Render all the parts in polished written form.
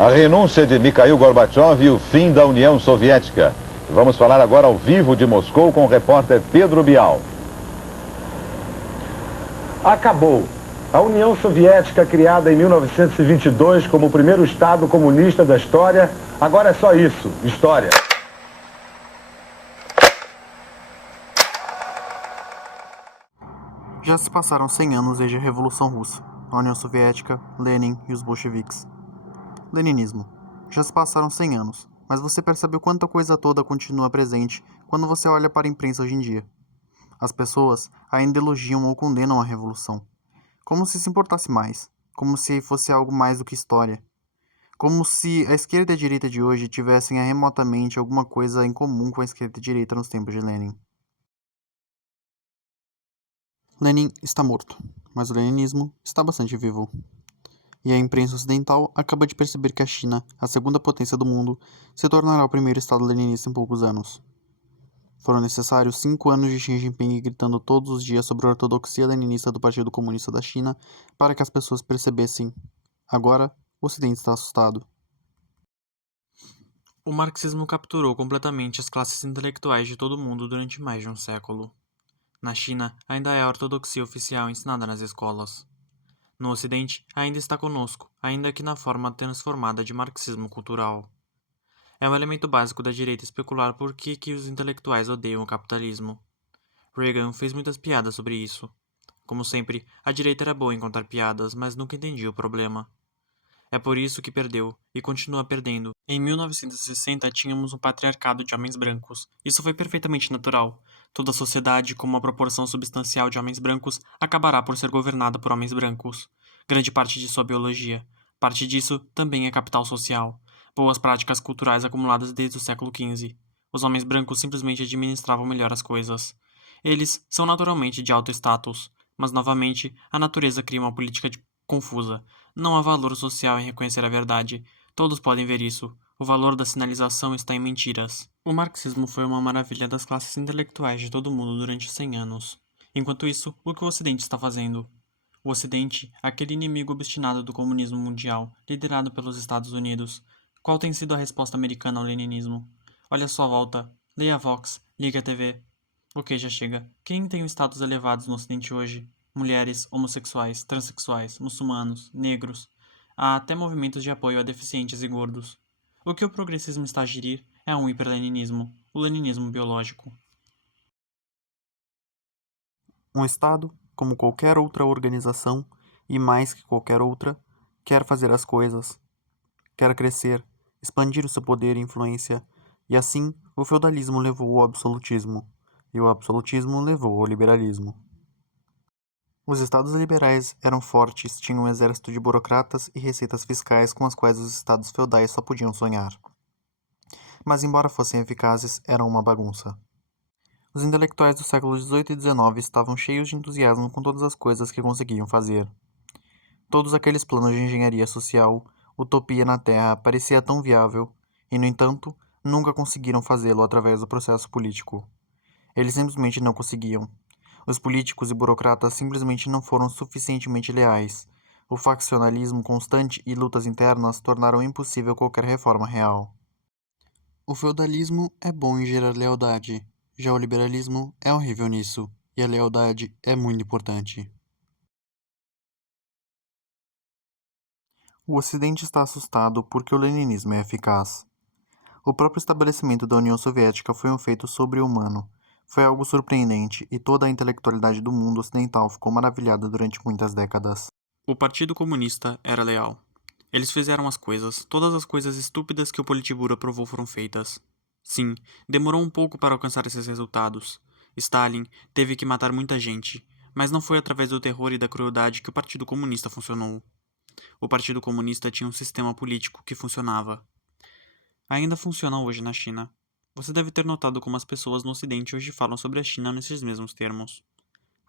A renúncia de Mikhail Gorbachev e o fim da União Soviética. Vamos falar agora ao vivo de Moscou com o repórter Pedro Bial. Acabou. A União Soviética, criada em 1922 como o primeiro Estado comunista da história, agora é só isso, história. Já se passaram 100 anos desde a Revolução Russa, a União Soviética, Lenin e os bolcheviques. Leninismo. Já se passaram 100 anos, mas você percebe o quanto a coisa toda continua presente quando você olha para a imprensa hoje em dia. As pessoas ainda elogiam ou condenam a Revolução, como se importasse mais, como se fosse algo mais do que história. Como se a esquerda e a direita de hoje tivessem remotamente alguma coisa em comum com a esquerda e a direita nos tempos de Lenin. Lenin está morto, mas o leninismo está bastante vivo. E a imprensa ocidental acaba de perceber que a China, a segunda potência do mundo, se tornará o primeiro estado leninista em poucos anos. Foram necessários 5 anos de Xi Jinping gritando todos os dias sobre a ortodoxia leninista do Partido Comunista da China para que as pessoas percebessem. Agora, o Ocidente está assustado. O marxismo capturou completamente as classes intelectuais de todo o mundo durante mais de um século. Na China, ainda é a ortodoxia oficial ensinada nas escolas. No Ocidente, ainda está conosco, ainda que na forma transformada de marxismo cultural. É um elemento básico da direita especular por que os intelectuais odeiam o capitalismo. Reagan fez muitas piadas sobre isso. Como sempre, a direita era boa em contar piadas, mas nunca entendia o problema. É por isso que perdeu, e continua perdendo. Em 1960, tínhamos um patriarcado de homens brancos. Isso foi perfeitamente natural. Toda a sociedade, com uma proporção substancial de homens brancos, acabará por ser governada por homens brancos. Grande parte de sua biologia. Parte disso também é capital social. Boas práticas culturais acumuladas desde o século XV. Os homens brancos simplesmente administravam melhor as coisas. Eles são naturalmente de alto status, mas novamente a natureza cria uma política confusa. Não há valor social em reconhecer a verdade. Todos podem ver isso. O valor da sinalização está em mentiras. O marxismo foi uma maravilha das classes intelectuais de todo o mundo durante 100 anos. Enquanto isso, o que o Ocidente está fazendo? O Ocidente, aquele inimigo obstinado do comunismo mundial, liderado pelos Estados Unidos. Qual tem sido a resposta americana ao leninismo? Olha a sua volta. Leia a Vox. Liga a TV. Ok, já chega. Quem tem status elevados no Ocidente hoje? Mulheres, homossexuais, transexuais, muçulmanos, negros. Há até movimentos de apoio a deficientes e gordos. O que o progressismo está a gerir é um hiperleninismo, o leninismo biológico. Um Estado, como qualquer outra organização, e mais que qualquer outra, quer fazer as coisas, quer crescer, expandir o seu poder e influência, e assim o feudalismo levou ao absolutismo, e o absolutismo levou ao liberalismo. Os estados liberais eram fortes, tinham um exército de burocratas e receitas fiscais com as quais os estados feudais só podiam sonhar. Mas, embora fossem eficazes, eram uma bagunça. Os intelectuais do século XVIII e XIX estavam cheios de entusiasmo com todas as coisas que conseguiam fazer. Todos aqueles planos de engenharia social, utopia na Terra, parecia tão viável, e, no entanto, nunca conseguiram fazê-lo através do processo político. Eles simplesmente não conseguiam. Os políticos e burocratas simplesmente não foram suficientemente leais. O faccionalismo constante e lutas internas tornaram impossível qualquer reforma real. O feudalismo é bom em gerar lealdade, já o liberalismo é horrível nisso, e a lealdade é muito importante. O Ocidente está assustado porque o leninismo é eficaz. O próprio estabelecimento da União Soviética foi um feito sobre-humano. Foi algo surpreendente e toda a intelectualidade do mundo ocidental ficou maravilhada durante muitas décadas. O Partido Comunista era leal. Eles fizeram as coisas, todas as coisas estúpidas que o Politburo aprovou foram feitas. Sim, demorou um pouco para alcançar esses resultados. Stalin teve que matar muita gente, mas não foi através do terror e da crueldade que o Partido Comunista funcionou. O Partido Comunista tinha um sistema político que funcionava. Ainda funciona hoje na China. Você deve ter notado como as pessoas no Ocidente hoje falam sobre a China nesses mesmos termos.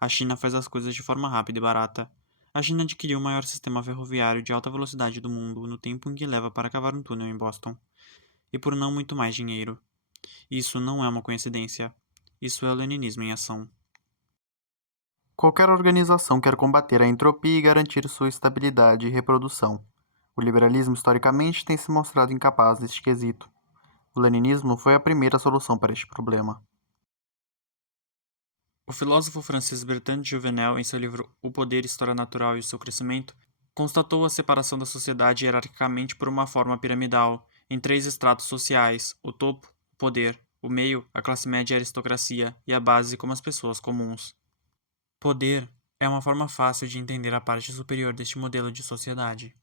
A China faz as coisas de forma rápida e barata. A China adquiriu o maior sistema ferroviário de alta velocidade do mundo no tempo em que leva para cavar um túnel em Boston. E por não muito mais dinheiro. Isso não é uma coincidência. Isso é o leninismo em ação. Qualquer organização quer combater a entropia e garantir sua estabilidade e reprodução. O liberalismo, historicamente, tem se mostrado incapaz deste quesito. O leninismo foi a primeira solução para este problema. O filósofo francês Bertrand de Jouvenel, em seu livro O Poder, História Natural e o seu Crescimento, constatou a separação da sociedade hierarquicamente por uma forma piramidal, em 3 estratos sociais: o topo, o poder, o meio, a classe média e a aristocracia, e a base como as pessoas comuns. Poder é uma forma fácil de entender a parte superior deste modelo de sociedade.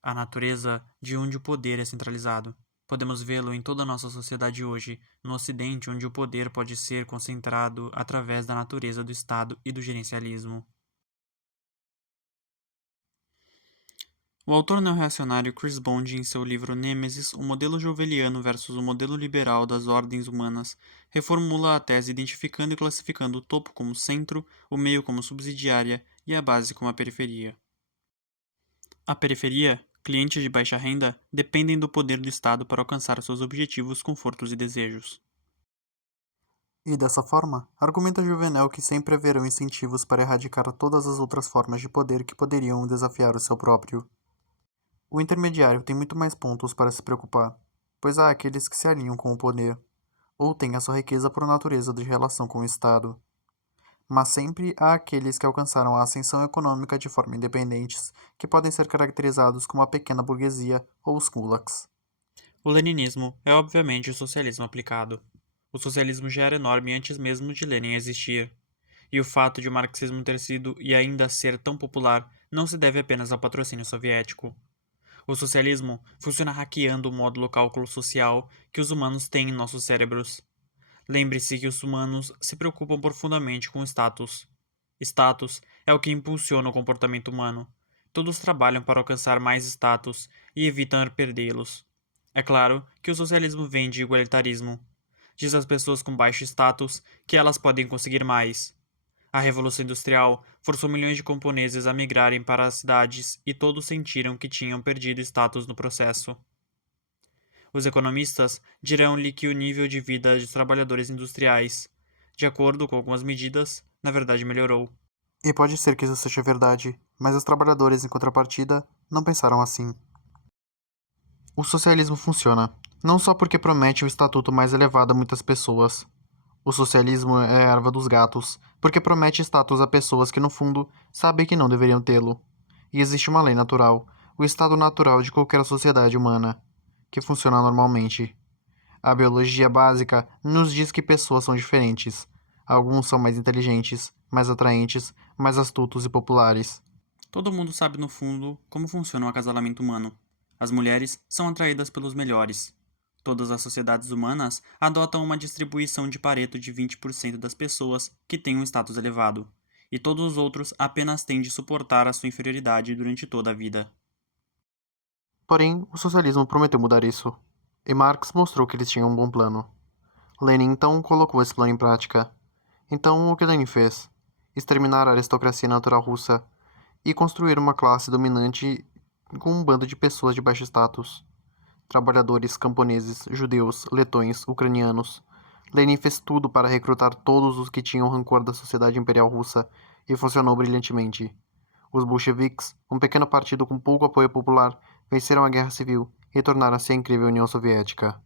A natureza de onde o poder é centralizado. Podemos vê-lo em toda a nossa sociedade hoje, no Ocidente, onde o poder pode ser concentrado através da natureza do Estado e do gerencialismo. O autor neorreacionário Chris Bond, em seu livro Nêmesis, o modelo jouveliano versus o modelo liberal das ordens humanas, reformula a tese identificando e classificando o topo como centro, o meio como subsidiária e a base como a periferia. A periferia, clientes de baixa renda, dependem do poder do Estado para alcançar seus objetivos, confortos e desejos. E dessa forma, argumenta Juvenal que sempre haverão incentivos para erradicar todas as outras formas de poder que poderiam desafiar o seu próprio. O intermediário tem muito mais pontos para se preocupar, pois há aqueles que se alinham com o poder, ou têm a sua riqueza por natureza de relação com o Estado. Mas sempre há aqueles que alcançaram a ascensão econômica de forma independentes, que podem ser caracterizados como a pequena burguesia ou os kulaks. O leninismo é obviamente o socialismo aplicado. O socialismo já era enorme antes mesmo de Lenin existir. E o fato de o marxismo ter sido e ainda ser tão popular não se deve apenas ao patrocínio soviético. O socialismo funciona hackeando o módulo cálculo social que os humanos têm em nossos cérebros. Lembre-se que os humanos se preocupam profundamente com status. Status é o que impulsiona o comportamento humano. Todos trabalham para alcançar mais status e evitam perdê-los. É claro que o socialismo vem de igualitarismo. Diz às pessoas com baixo status que elas podem conseguir mais. A Revolução Industrial forçou milhões de camponeses a migrarem para as cidades e todos sentiram que tinham perdido status no processo. Os economistas dirão-lhe que o nível de vida dos trabalhadores industriais, de acordo com algumas medidas, na verdade melhorou. E pode ser que isso seja verdade, mas os trabalhadores, em contrapartida, não pensaram assim. O socialismo funciona, não só porque promete um estatuto mais elevado a muitas pessoas. O socialismo é a erva dos gatos, porque promete status a pessoas que, no fundo, sabem que não deveriam tê-lo. E existe uma lei natural, o estado natural de qualquer sociedade humana, que funciona normalmente. A biologia básica nos diz que pessoas são diferentes. Alguns são mais inteligentes, mais atraentes, mais astutos e populares. Todo mundo sabe no fundo como funciona o acasalamento humano. As mulheres são atraídas pelos melhores. Todas as sociedades humanas adotam uma distribuição de Pareto de 20% das pessoas que têm um status elevado, e todos os outros apenas têm de suportar a sua inferioridade durante toda a vida. Porém, o socialismo prometeu mudar isso. E Marx mostrou que eles tinham um bom plano. Lenin então colocou esse plano em prática. Então, o que Lenin fez? Exterminar a aristocracia natural russa e construir uma classe dominante com um bando de pessoas de baixo status. Trabalhadores, camponeses, judeus, letões, ucranianos. Lenin fez tudo para recrutar todos os que tinham rancor da sociedade imperial russa e funcionou brilhantemente. Os bolcheviques, um pequeno partido com pouco apoio popular, venceram a guerra civil e tornaram-se a incrível União Soviética.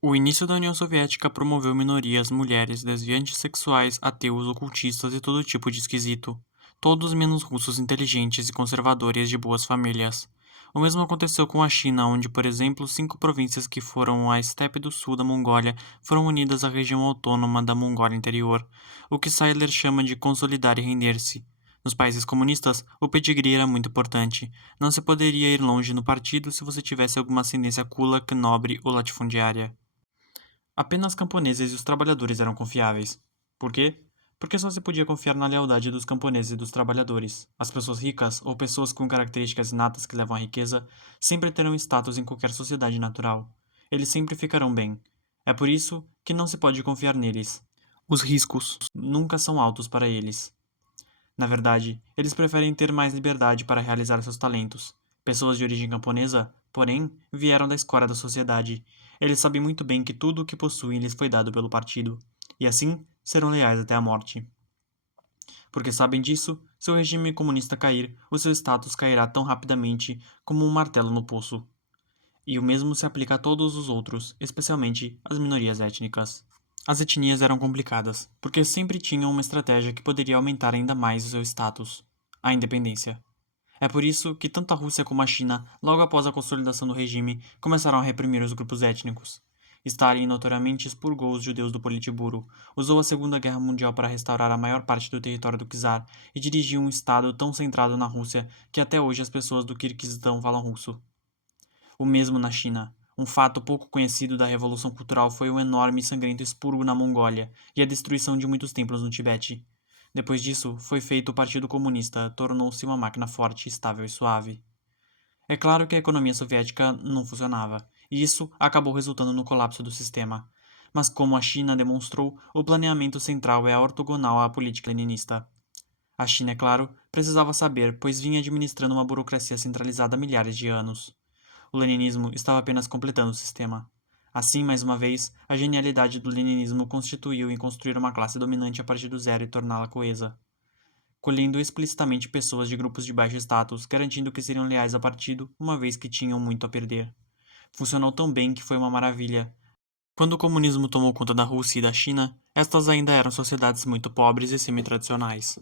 O início da União Soviética promoveu minorias, mulheres, desviantes sexuais, ateus, ocultistas e todo tipo de esquisito. Todos menos russos inteligentes e conservadores de boas famílias. O mesmo aconteceu com a China, onde, por exemplo, 5 províncias que foram a estepe do sul da Mongólia foram unidas à região autônoma da Mongólia Interior, o que Seidler chama de consolidar e render-se. Nos países comunistas, o pedigree era muito importante. Não se poderia ir longe no partido se você tivesse alguma ascendência kulak, nobre ou latifundiária. Apenas camponeses e os trabalhadores eram confiáveis. Por quê? Porque só se podia confiar na lealdade dos camponeses e dos trabalhadores. As pessoas ricas, ou pessoas com características inatas que levam à riqueza, sempre terão status em qualquer sociedade natural. Eles sempre ficarão bem. É por isso que não se pode confiar neles. Os riscos nunca são altos para eles. Na verdade, eles preferem ter mais liberdade para realizar seus talentos. Pessoas de origem camponesa, porém, vieram da escória da sociedade. Eles sabem muito bem que tudo o que possuem lhes foi dado pelo partido, e assim serão leais até a morte. Porque sabem disso, se o regime comunista cair, o seu status cairá tão rapidamente como um martelo no poço. E o mesmo se aplica a todos os outros, especialmente as minorias étnicas. As etnias eram complicadas, porque sempre tinham uma estratégia que poderia aumentar ainda mais o seu status, a independência. É por isso que tanto a Rússia como a China, logo após a consolidação do regime, começaram a reprimir os grupos étnicos. Stalin notoriamente expurgou os judeus do Politburo, usou a Segunda Guerra Mundial para restaurar a maior parte do território do czar e dirigiu um estado tão centrado na Rússia que até hoje as pessoas do Quirguistão falam russo. O mesmo na China. Um fato pouco conhecido da Revolução Cultural foi o enorme e sangrento expurgo na Mongólia e a destruição de muitos templos no Tibete. Depois disso, foi feito o Partido Comunista, tornou-se uma máquina forte, estável e suave. É claro que a economia soviética não funcionava, e isso acabou resultando no colapso do sistema. Mas como a China demonstrou, o planeamento central é ortogonal à política leninista. A China, é claro, precisava saber, pois vinha administrando uma burocracia centralizada há milhares de anos. O leninismo estava apenas completando o sistema. Assim, mais uma vez, a genialidade do leninismo constituiu em construir uma classe dominante a partir do zero e torná-la coesa, colhendo explicitamente pessoas de grupos de baixo status, garantindo que seriam leais ao partido, uma vez que tinham muito a perder. Funcionou tão bem que foi uma maravilha. Quando o comunismo tomou conta da Rússia e da China, estas ainda eram sociedades muito pobres e semi-tradicionais.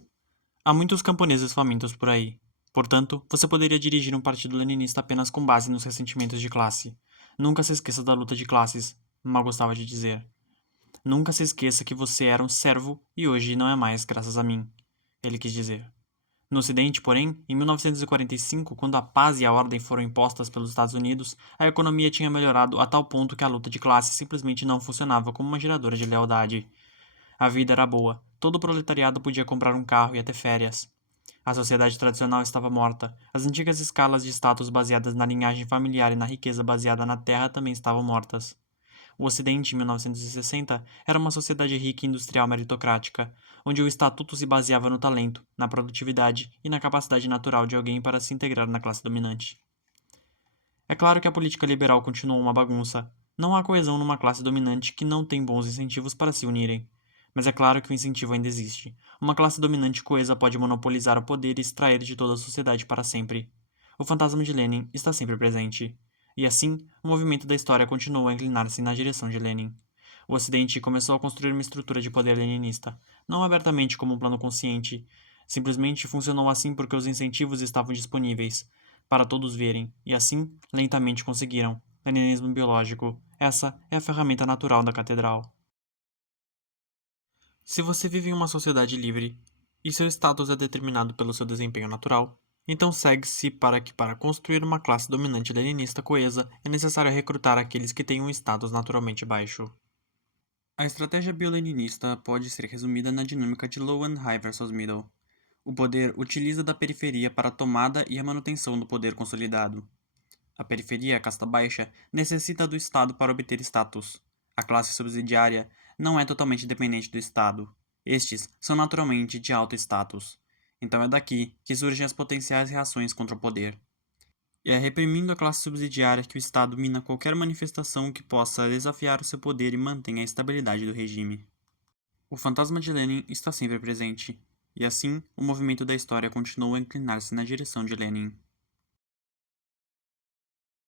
Há muitos camponeses famintos por aí. Portanto, você poderia dirigir um partido leninista apenas com base nos ressentimentos de classe. Nunca se esqueça da luta de classes, mal gostava de dizer. Nunca se esqueça que você era um servo e hoje não é mais graças a mim, ele quis dizer. No Ocidente, porém, em 1945, quando a paz e a ordem foram impostas pelos Estados Unidos, a economia tinha melhorado a tal ponto que a luta de classe simplesmente não funcionava como uma geradora de lealdade. A vida era boa, todo o proletariado podia comprar um carro e até férias. A sociedade tradicional estava morta, as antigas escalas de status baseadas na linhagem familiar e na riqueza baseada na terra também estavam mortas. O Ocidente, em 1960, era uma sociedade rica e industrial meritocrática, onde o estatuto se baseava no talento, na produtividade e na capacidade natural de alguém para se integrar na classe dominante. É claro que a política liberal continuou uma bagunça. Não há coesão numa classe dominante que não tem bons incentivos para se unirem. Mas é claro que o incentivo ainda existe. Uma classe dominante coesa pode monopolizar o poder e extrair de toda a sociedade para sempre. O fantasma de Lenin está sempre presente. E assim, o movimento da história continuou a inclinar-se na direção de Lenin. O Ocidente começou a construir uma estrutura de poder leninista, não abertamente como um plano consciente. Simplesmente funcionou assim porque os incentivos estavam disponíveis, para todos verem, e assim, lentamente conseguiram. Leninismo biológico. Essa é a ferramenta natural da catedral. Se você vive em uma sociedade livre e seu status é determinado pelo seu desempenho natural, então segue-se para construir uma classe dominante leninista coesa é necessário recrutar aqueles que têm um status naturalmente baixo. A estratégia bioleninista pode ser resumida na dinâmica de low and high versus middle. O poder utiliza da periferia para a tomada e a manutenção do poder consolidado. A periferia, a casta baixa, necessita do Estado para obter status. A classe subsidiária não é totalmente dependente do Estado. Estes são naturalmente de alto status. Então é daqui que surgem as potenciais reações contra o poder. E é reprimindo a classe subsidiária que o Estado mina qualquer manifestação que possa desafiar o seu poder e mantenha a estabilidade do regime. O fantasma de Lenin está sempre presente, e assim o movimento da história continua a inclinar-se na direção de Lenin.